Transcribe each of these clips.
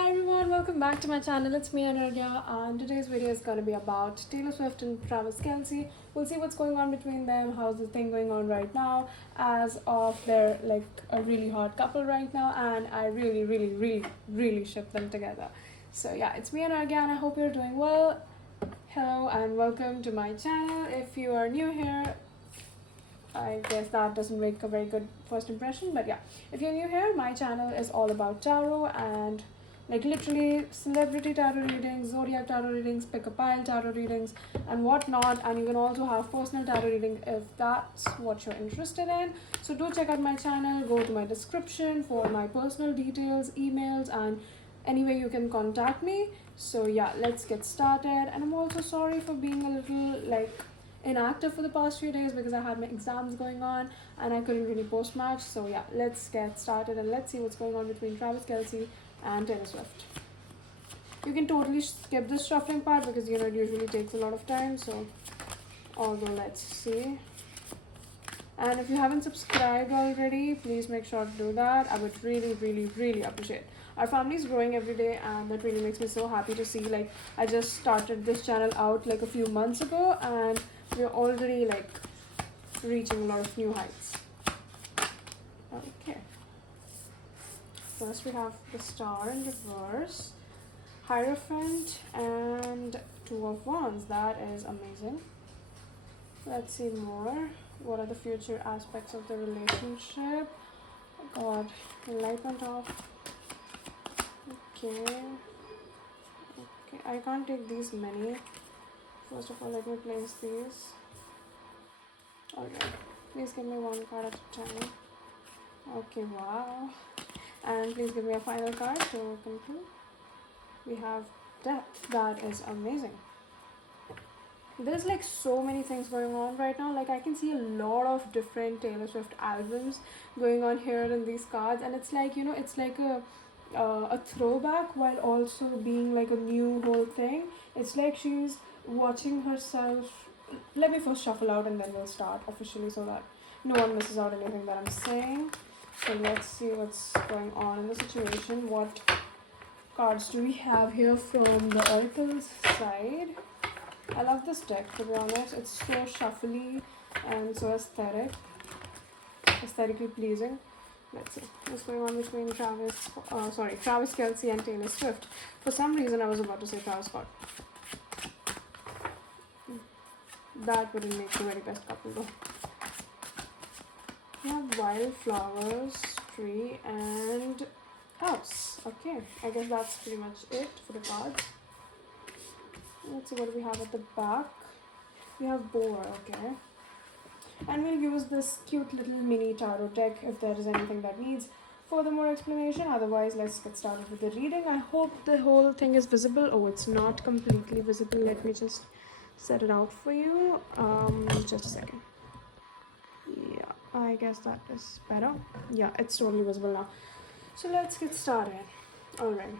Hi everyone, welcome back to my channel. It's me Anarghya, and today's video is going to be about Taylor Swift and Travis Kelce. We'll see what's going on between them, how's the thing going on right now, as of they're like a really hot couple right now, and I really ship them together. So yeah, it's me Anarghya, and I hope you're doing well. Hello and welcome to my channel. If you are new here, I guess that doesn't make a very good first impression, but yeah, if you're new here, my channel is all about tarot and like literally celebrity tarot readings, zodiac tarot readings, pick a pile tarot readings, and whatnot. And you can also have personal tarot reading if that's what you're interested in. So do check out my channel, go to my description for my personal details, emails, and any way you can contact me. So yeah, let's get started. And I'm also sorry for being a little like inactive for the past few days because I had my exams going on and I couldn't really post much. So yeah, let's get started and let's see what's going on between Travis Kelce and Taylor Swift. You can totally skip this shuffling part because you know it usually takes a lot of time. So although let's see. And if you haven't subscribed already, please make sure to do that. I would really appreciate. Our family is growing every day, and that really makes me so happy to see. Like, I just started this channel out like a few months ago, and we're already like reaching a lot of new heights. Okay. First, we have the Star in reverse, Hierophant, and Two of Wands. That is amazing. Let's see more. What are the future aspects of the relationship? Oh God, enlightenment off. Okay. I can't take these many. First of all, let me place these. Okay. Please give me one card at a time. Okay, wow. And please give me a final card to conclude. We have Depth. That is amazing. There's like so many things going on right now. Like I can see a lot of different Taylor Swift albums going on here in these cards, and it's like, you know, it's like a throwback while also being like a new whole thing. It's like she's watching herself. Let me first shuffle out and then we'll start officially so that no one misses out anything that I'm saying. So let's see what's going on in the situation. What cards do we have here from the Oracle's side? I love this deck, to be honest. It's so shuffly and so aesthetically pleasing. Let's see what's going on between Travis Kelce and Taylor Swift. For some reason, I was about to say Travis Scott. That wouldn't make the very best couple though. We have wildflowers, tree, and house. Okay, I guess that's pretty much it for the cards. Let's see what we have at the back. We have boar, okay. And we'll use this cute little mini tarot deck if there is anything that needs further more explanation. Otherwise, let's get started with the reading. I hope the whole thing is visible. Oh, it's not completely visible. Let me just set it out for you. Just a second. Yeah, I guess that is better. Yeah, it's totally visible now. So let's get started. Alright.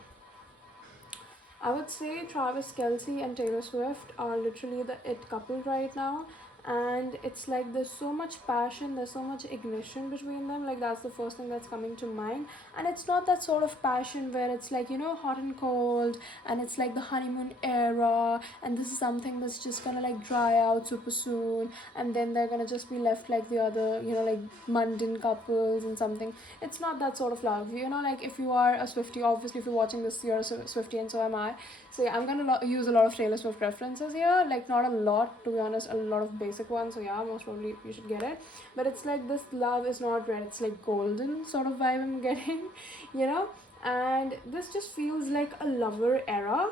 I would say Travis Kelce and Taylor Swift are literally the it couple right now, and it's like there's so much passion, there's so much ignition between them. Like that's the first thing that's coming to mind. And it's not that sort of passion where it's like, you know, hot and cold and it's like the honeymoon era and this is something that's just gonna like dry out super soon and then they're gonna just be left like the other, you know, like mundane couples and something. It's not that sort of love, you know. Like if you are a Swiftie, obviously if you're watching this, you're a Swiftie and so am I. So yeah, I'm gonna use a lot of Taylor Swift references here. Like not a lot, to be honest, a lot of basic ones. So yeah, most probably you should get it. But it's like this love is not red, it's like golden sort of vibe I'm getting, you know. And this just feels like a lover era,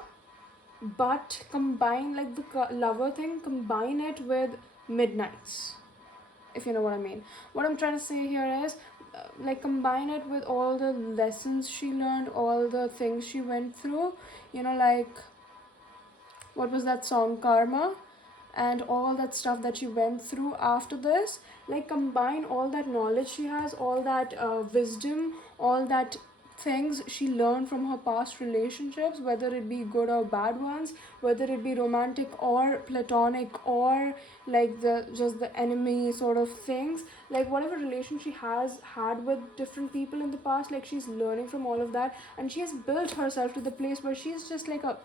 but combine like the lover thing, combine it with midnights, if you know what I mean. What I'm trying to say here is like combine it with all the lessons she learned, all the things she went through, you know, like what was that song, Karma, and all that stuff that she went through after this. Like combine all that knowledge she has, all that wisdom, all that things she learned from her past relationships, whether it be good or bad ones, whether it be romantic or platonic, or like the just the enemy sort of things, like whatever relation she has had with different people in the past, like she's learning from all of that, and she has built herself to the place where she's just like a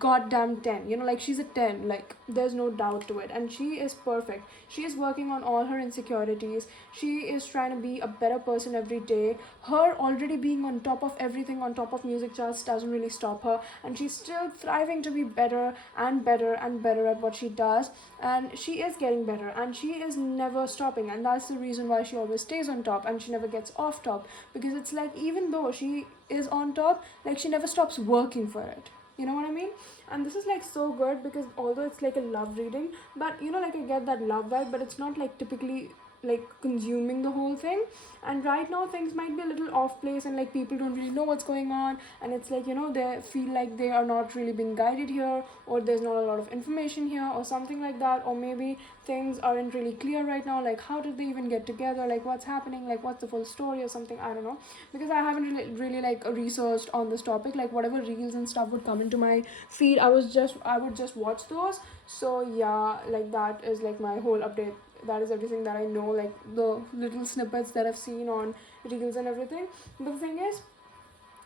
goddamn 10, you know, like she's a 10, like there's no doubt to it, and she is perfect. She is working on all her insecurities. She is trying to be a better person every day. Her already being on top of everything, on top of music charts, doesn't really stop her, and she's still thriving to be better and better and better at what she does, and she is getting better, and she is never stopping, and that's the reason why she always stays on top and she never gets off top, because it's like even though she is on top, like she never stops working for it. You know what I mean? And this is like so good, because although it's like a love reading, but you know, like I get that love vibe, but it's not like typically like consuming the whole thing. And right now things might be a little off place, and like people don't really know what's going on, and it's like, you know, they feel like they are not really being guided here, or there's not a lot of information here, or something like that, or maybe things aren't really clear right now, like how did they even get together, like what's happening, like what's the full story or something. I don't know, because I haven't really like researched on this topic. Like whatever reels and stuff would come into my feed, I would just watch those. So yeah, like that is like my whole update. That is everything that I know, like the little snippets that I've seen on reels and everything. But the thing is,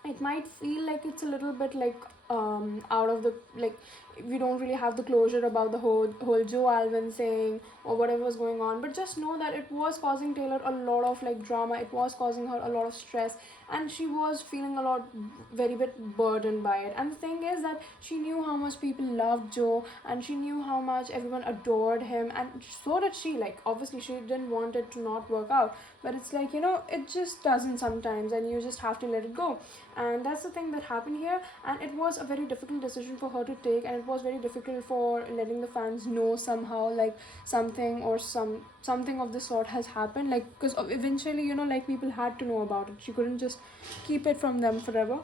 it might feel like it's a little bit like out of the, like we don't really have the closure about the whole Joe Alwyn thing or whatever was going on. But just know that it was causing Taylor a lot of like drama. It was causing her a lot of stress, and she was feeling a lot, very bit burdened by it. And the thing is that she knew how much people loved Joe, and she knew how much everyone adored him, and so did she. Like obviously she didn't want it to not work out, but it's like, you know, it just doesn't sometimes, and you just have to let it go. And that's the thing that happened here, and it was a very difficult decision for her to take, and it was very difficult for letting the fans know somehow, like something or something of the sort has happened, like because eventually, you know, like people had to know about it. She couldn't just keep it from them forever.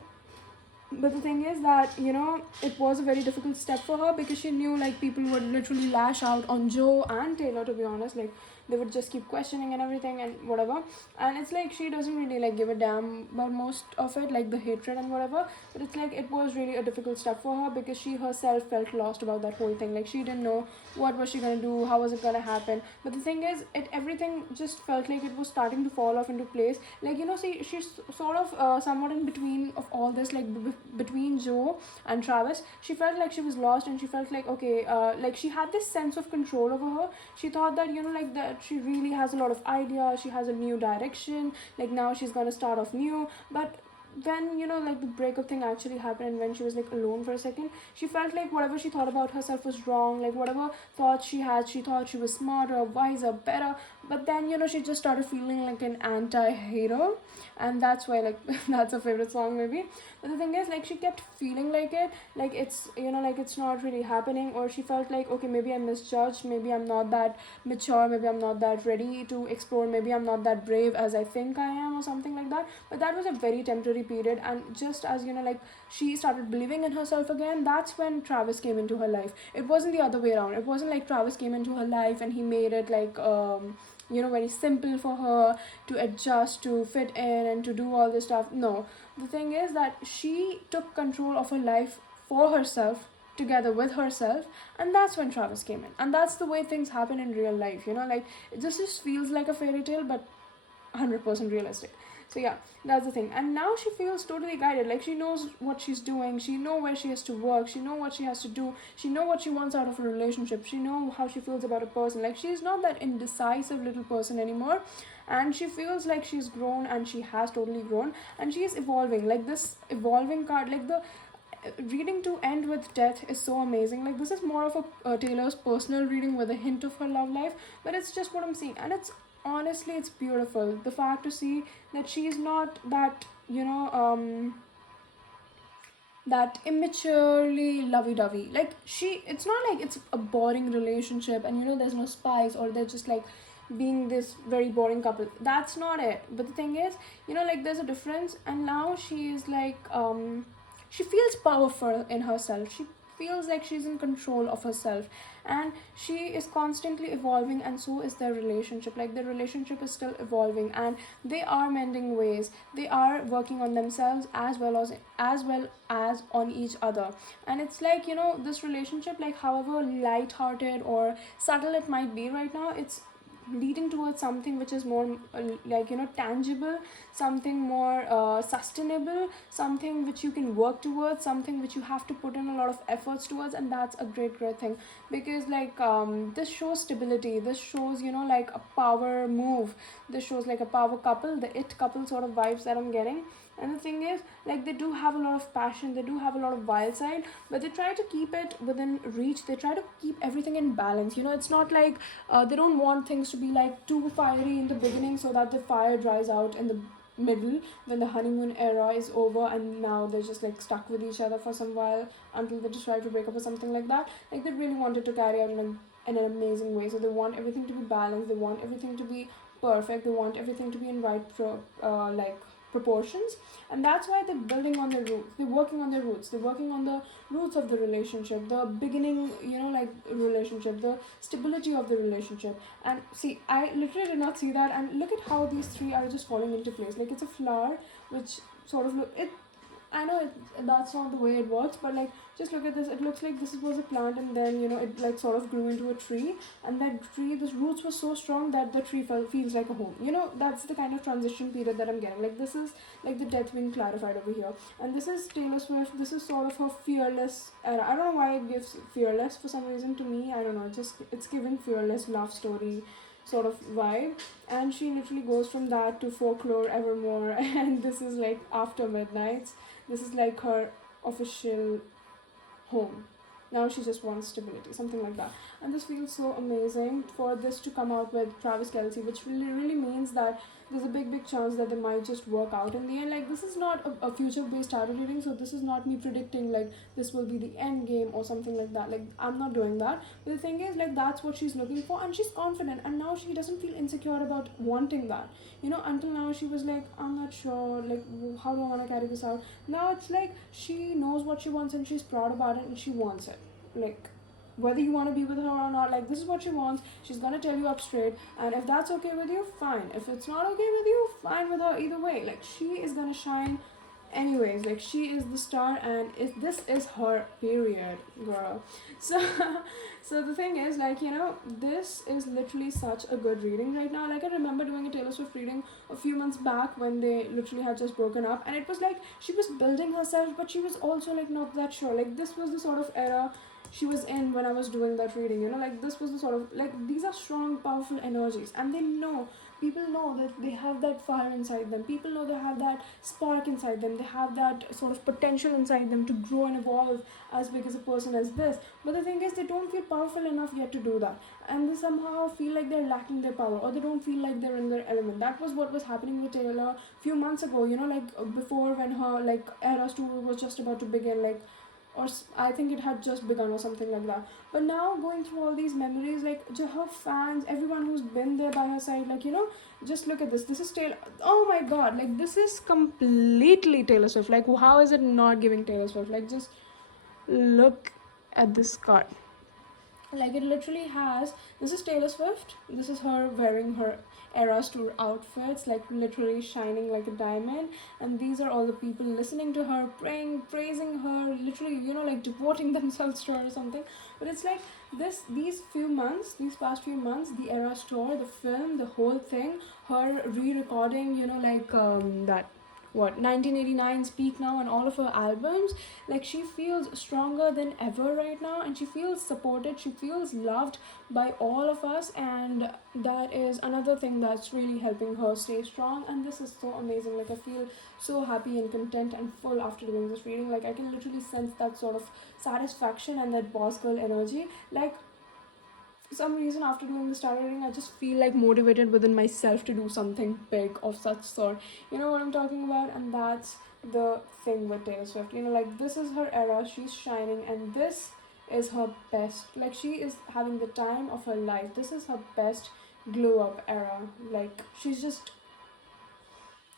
But the thing is that, you know, it was a very difficult step for her, because she knew like people would literally lash out on Joe and Taylor, to be honest. Like they would just keep questioning and everything and whatever, and it's like she doesn't really like give a damn about most of it, like the hatred and whatever. But it's like it was really a difficult step for her, because she herself felt lost about that whole thing. Like she didn't know what was she gonna do, how was it gonna happen. But the thing is, everything just felt like it was starting to fall off into place. Like, you know, see, she's sort of somewhat in between of all this, like between Joe and Travis. She felt like she was lost, and she felt like, okay, like she had this sense of control over her. She thought that, you know, like that she really has a lot of ideas, she has a new direction, like now she's gonna start off new. But when, you know, like the breakup thing actually happened, and when she was like alone for a second, she felt like whatever she thought about herself was wrong. Like whatever thoughts she had, she thought she was smarter, wiser, better. But then, you know, she just started feeling like an anti-hero, and that's why, like that's her favorite song maybe. But the thing is, like she kept feeling like it, like it's, you know, like it's not really happening. Or she felt like, okay, maybe I'm misjudged, maybe I'm not that mature, maybe I'm not that ready to explore, maybe I'm not that brave as I think I am, or something like that. But that was a very temporary period, and just as, you know, like she started believing in herself again, that's when Travis came into her life. It wasn't the other way around. It wasn't like Travis came into her life and he made it like you know, very simple for her to adjust, to fit in, and to do all this stuff. No, the thing is that she took control of her life for herself, together with herself, and that's when Travis came in. And that's the way things happen in real life, you know, like it just feels like a fairy tale, but 100% realistic. So yeah, that's the thing. And now she feels totally guided. Like she knows what she's doing, she know where she has to work, she know what she has to do, she know what she wants out of a relationship, she know how she feels about a person. Like she's not that indecisive little person anymore, and she feels like she's grown, and she has totally grown, and she is evolving. Like this evolving card, like the reading to end with death is so amazing. Like this is more of a Taylor's personal reading with a hint of her love life, but it's just what I'm seeing, and it's honestly, it's beautiful, the fact to see that she's not that, you know, that immaturely lovey-dovey. Like it's not like it's a boring relationship, and, you know, there's no spice, or they're just like being this very boring couple. That's not it. But the thing is, you know, like there's a difference, and now she is like she feels powerful in herself. She feels like she's in control of herself, and she is constantly evolving, and so is their relationship. Like, their relationship is still evolving, and they are mending ways, they are working on themselves as well as on each other. And it's like, this relationship, like however light-hearted or subtle it might be right now, it's leading towards something which is more like, tangible, something more sustainable, something which you can work towards, something which you have to put in a lot of efforts towards. And that's a great thing, because like, this shows stability, this shows, like a power move, this shows like a power couple, the it couple sort of vibes that I'm getting. And the thing is, like, they do have a lot of passion, they do have a lot of wild side, but they try to keep it within reach, they try to keep everything in balance. It's not like, they don't want things to be like too fiery in the beginning, so that the fire dries out in the middle when the honeymoon era is over, and now they're just like stuck with each other for some while until they just try to break up or something like that. Like, they really wanted to carry out in an amazing way, so they want everything to be balanced, they want everything to be perfect, they want everything to be in right like proportions. And that's why they're building on their roots, they're working on their roots, they're working on the roots of the relationship, the beginning, like relationship, the stability of the relationship. And see, I literally did not see that, and look at how these three are just falling into place. Like, it's a flower which sort of I know that's not the way it works, but like, just look at this. It looks like this was a plant, and then it like sort of grew into a tree, and that tree, the roots were so strong that the tree feels like a home. That's the kind of transition period that I'm getting. Like, this is like the death being clarified over here, and this is Taylor Swift. This is sort of her fearless era. I don't know why it gives fearless for some reason to me. I don't know. It's giving fearless love story sort of vibe, and she literally goes from that to folklore evermore, and this is like after midnights. This is like her official home. Now she just wants stability, something like that. And this feels so amazing for this to come out with Travis Kelce, which really means that there's a big chance that they might just work out in the end. Like, this is not a future-based tarot reading, so this is not me predicting like this will be the end game or something like that. Like, I'm not doing that. But the thing is, like, that's what she's looking for, and she's confident, and now she doesn't feel insecure about wanting that. Until now she was like, I'm not sure, like, how do I want to carry this out. Now it's like she knows what she wants, and she's proud about it, and she wants it. Like, whether you want to be with her or not, like, this is what she wants, she's gonna tell you up straight. And if that's okay with you, fine. If it's not okay with you, fine with her either way. Like, she is gonna shine anyways. Like, she is the star, and if this is her period, girl. So so the thing is, like, this is literally such a good reading right now. Like, I remember doing a Taylor Swift reading a few months back when they literally had just broken up, and it was like she was building herself, but she was also like not that sure. Like, this was the sort of era she was in when I was doing that reading. Like, this was the sort of, like, these are strong, powerful energies, and people know that they have that fire inside them, people know they have that spark inside them, they have that sort of potential inside them to grow and evolve as big as a person as this. But the thing is, they don't feel powerful enough yet to do that, and they somehow feel like they're lacking their power, or they don't feel like they're in their element. That was what was happening with Taylor a few months ago, like, before, when her like Eras tour was just about to begin, like, or I think it had just begun or something like that. But now, going through all these memories, like, her fans, everyone who's been there by her side, like, just look at this. This is Taylor. Oh my god, like, this is completely Taylor Swift. Like, how is it not giving Taylor Swift? Like, just look at this card. Like, it literally has, this is Taylor Swift, this is her wearing her Eras tour outfits, like, literally shining like a diamond, and these are all the people listening to her, praying, praising her, literally, like, devoting themselves to her or something. But it's like, these past few months, the Eras tour, the film, the whole thing, her re-recording, like, that 1989 Speak Now, and all of her albums, like, she feels stronger than ever right now, and she feels supported, she feels loved by all of us, and that is another thing that's really helping her stay strong. And this is so amazing. Like, I feel so happy and content and full after doing this reading. Like, I can literally sense that sort of satisfaction and that boss girl energy. Like, for some reason, after doing this tarot reading, I just feel like motivated within myself to do something big of such sort. You know what I'm talking about? And that's the thing with Taylor Swift. Like, this is her era, she's shining, and this is her best. Like, she is having the time of her life. This is her best glow up era. Like, she's just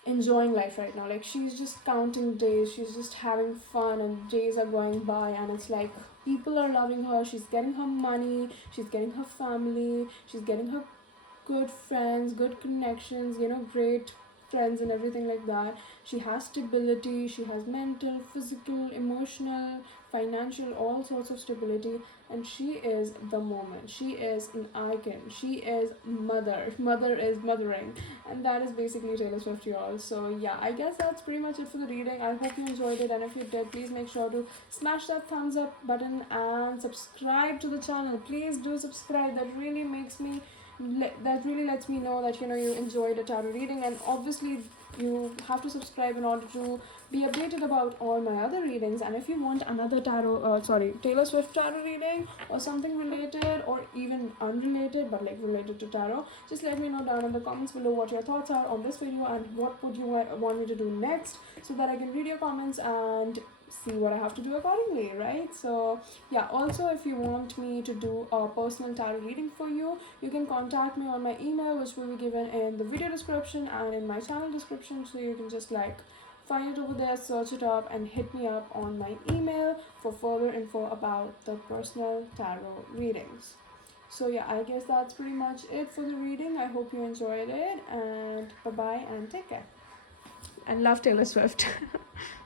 enjoying life right now. Like she's just counting days, she's just having fun, and days are going by, and it's like people are loving her. She's getting her money, she's getting her family, she's getting her good friends, good connections, great friends and everything like that. She has stability, she has mental, physical, emotional, financial, all sorts of stability, and she is the moment. She is an icon. She is mother. Mother is mothering, and that is basically Taylor Swift, y'all. So yeah, I guess that's pretty much it for the reading. I hope you enjoyed it, and if you did, please make sure to smash that thumbs up button and subscribe to the channel. Please do subscribe. That really makes me that really lets me know that you enjoyed a tarot reading. And obviously you have to subscribe in order to be updated about all my other readings. And if you want another Taylor Swift tarot reading, or something related or even unrelated but like related to tarot, just let me know down in the comments below what your thoughts are on this video and what would you want me to do next, so that I can read your comments and see what I have to do accordingly, right? So yeah, also if you want me to do a personal tarot reading for you, you can contact me on my email, which will be given in the video description and in my channel description. So you can just like find it over there, search it up, and hit me up on my email for further info about the personal tarot readings. So yeah, I guess that's pretty much it for the reading. I hope you enjoyed it, and bye bye and take care, and love Taylor Swift.